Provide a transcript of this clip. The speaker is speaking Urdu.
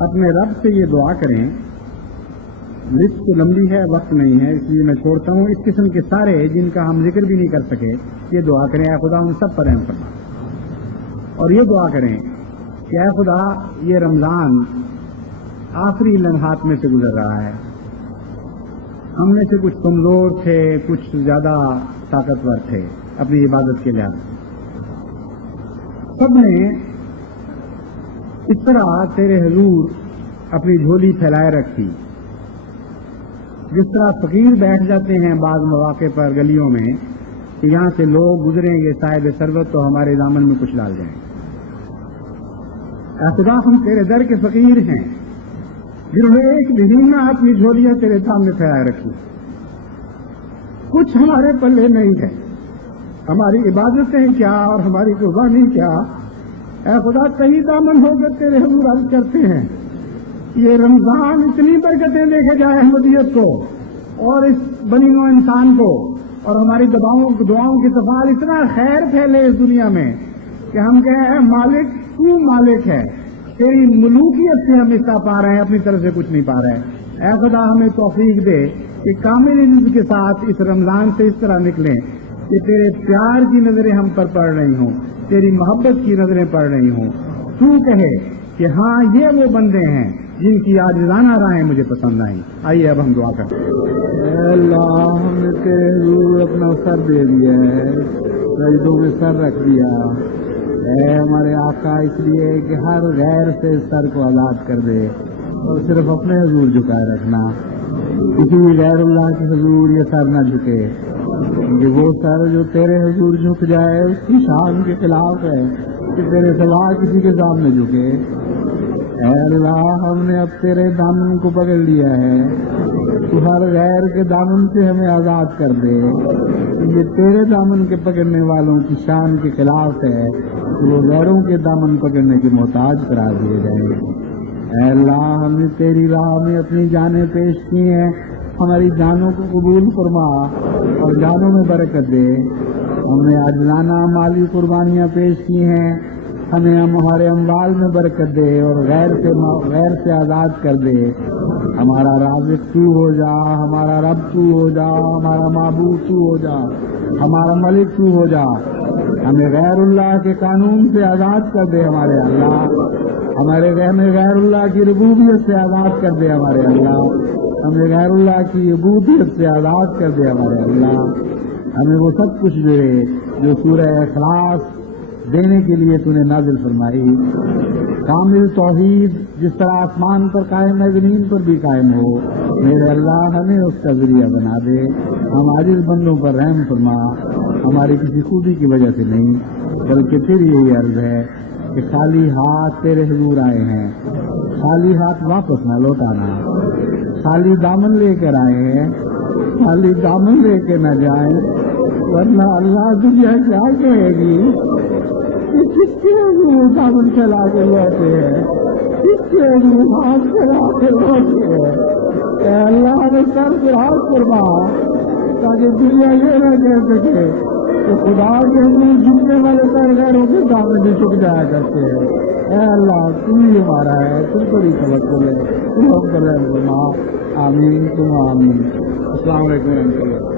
اپنے رب سے یہ دعا کریں. لسٹ تو لمبی ہے، وقت نہیں ہے، اس لیے میں چھوڑتا ہوں. اس قسم کے سارے جن کا ہم ذکر بھی نہیں کر سکے یہ دعا کریں، اے خدا ان سب پر رحم فرما. اور یہ دعا کریں کہ اے خدا یہ رمضان آخری لمحات میں سے گزر رہا ہے. ہم میں سے کچھ کمزور تھے، کچھ زیادہ طاقتور تھے اپنی عبادت کے لحاظ سے. سب نے اس طرح تیرے حضور اپنی جھولی پھیلائے رکھی. جس طرح فقیر بیٹھ جاتے ہیں بعض مواقع پر گلیوں میں کہ یہاں سے لوگ گزریں گے صاحب ثروت تو ہمارے دامن میں کچھ ڈال جائیں. اے خدا ہم تیرے در کے فقیر ہیں جنہوں نے ایک بھی نہ اپنی جھولیاں تیرے سامنے پھیلائے رکھی. کچھ ہمارے پلے نہیں ہے، ہماری عبادتیں کیا اور ہماری قربانی کیا. اے خدا صحیح دامن ہو کر تیرے حضور عرض کرتے ہیں یہ رمضان اتنی برکتیں دے کے جائے احمدیت کو اور اس بنی نوع انسان کو، اور ہماری دعاؤں کی سفال اتنا خیر پھیلے اس دنیا میں کہ ہم کہیں اے مالک تو مالک ہے، تیری ملوکیت سے ہم حصہ پا رہے ہیں، اپنی طرف سے کچھ نہیں پا رہے ہیں. اے خدا ہمیں توفیق دے کہ کامل عزت کے ساتھ اس رمضان سے اس طرح نکلیں کہ تیرے پیار کی نظریں ہم پر پڑ رہی ہوں، تیری محبت کی نظریں پڑ رہی ہوں. تو کہے کہ ہاں یہ وہ بندے ہیں جن کی عاجزانہ راہیں مجھے پسند آئیں. آئیے اب ہم دعا کریں. اے اللہ ہم نے تیرے حضور اپنا سر دے دیا ہے، سجدوں میں سر رکھ دیا. اے ہمارے آقا اس لیے کہ ہر غیر سے سر کو آزاد کر دے اور صرف اپنے حضور جھکائے رکھنا. کسی غیر اللہ کے حضور یہ سر نہ جھکے، کہ وہ سر جو تیرے حضور جھک جائے اس کی شان کے خلاف ہے کہ تیرے سوا کسی کے سامنے جھکے. اے اللہ ہم نے اب تیرے دامن کو پکڑ لیا ہے، تو ہر غیر کے دامن سے ہمیں آزاد کر دے. یہ تیرے دامن کے پکڑنے والوں کی شان کے خلاف ہے کہ وہ غیروں کے دامن پکڑنے کے محتاج قرار دیے جائیں. اے اللہ ہم نے تیری راہ میں اپنی جانیں پیش کی ہیں، ہماری جانوں کو قبول فرما اور جانوں میں برکت دے. ہم نے عاجزانہ مالی قربانیاں پیش کی ہیں، ہمیں ہمارے اموال میں برکت دے اور غیر سے آزاد کر دے. ہمارا رازق تو ہو جا، ہمارا رب تو ہو جا، ہمارا معبود تو ہو جا، ہمارا ملک تو ہو جا. ہمیں غیر اللہ کے قانون سے آزاد کر دے ہمارے اللہ. ہمارے غیر اللہ کی ربوبیت سے آزاد کر دے ہمارے اللہ. ہمیں غیر اللہ کی عبودیت سے آزاد کر دے ہمارے اللہ. ہمیں وہ سب کچھ دے جو سورہ اخلاص دینے کے لیے تو نے نازل فرمائی. کامل توحید جس طرح آسمان پر قائم ہے زمین پر بھی قائم ہو. میرے اللہ ہمیں اس کا ذریعہ بنا دے. ہم عاجز بندوں پر رحم فرما، ہماری کسی خوبی کی وجہ سے نہیں بلکہ پھر یہی عرض ہے کہ خالی ہاتھ تیرے حضور آئے ہیں، خالی ہاتھ واپس نہ لوٹانا. خالی دامن لے کر آئے ہیں، خالی دامن لے کے نہ جائیں، ورنہ اللہ دنیا کیا کہے گی کہ کس کے حضور دامن چلا کے لوٹے ہیں، کس کے حضور ہاتھ چلا کے لوٹے ہیں. اے اللہ نے سر فراز فرما تاکہ دنیا یہ نہ کہہ سکے کہ خدا کے حضور جھکنے والے سر غیروں کے سامنے بھی جھک جایا کرتے ہیں. اے اللہ تم ہی ہمارا ہے، تم پر ہی توکل ہے، تم ہم پر رحم فرما. آمین تم آمین. السلام علیکم ورحمۃ اللہ.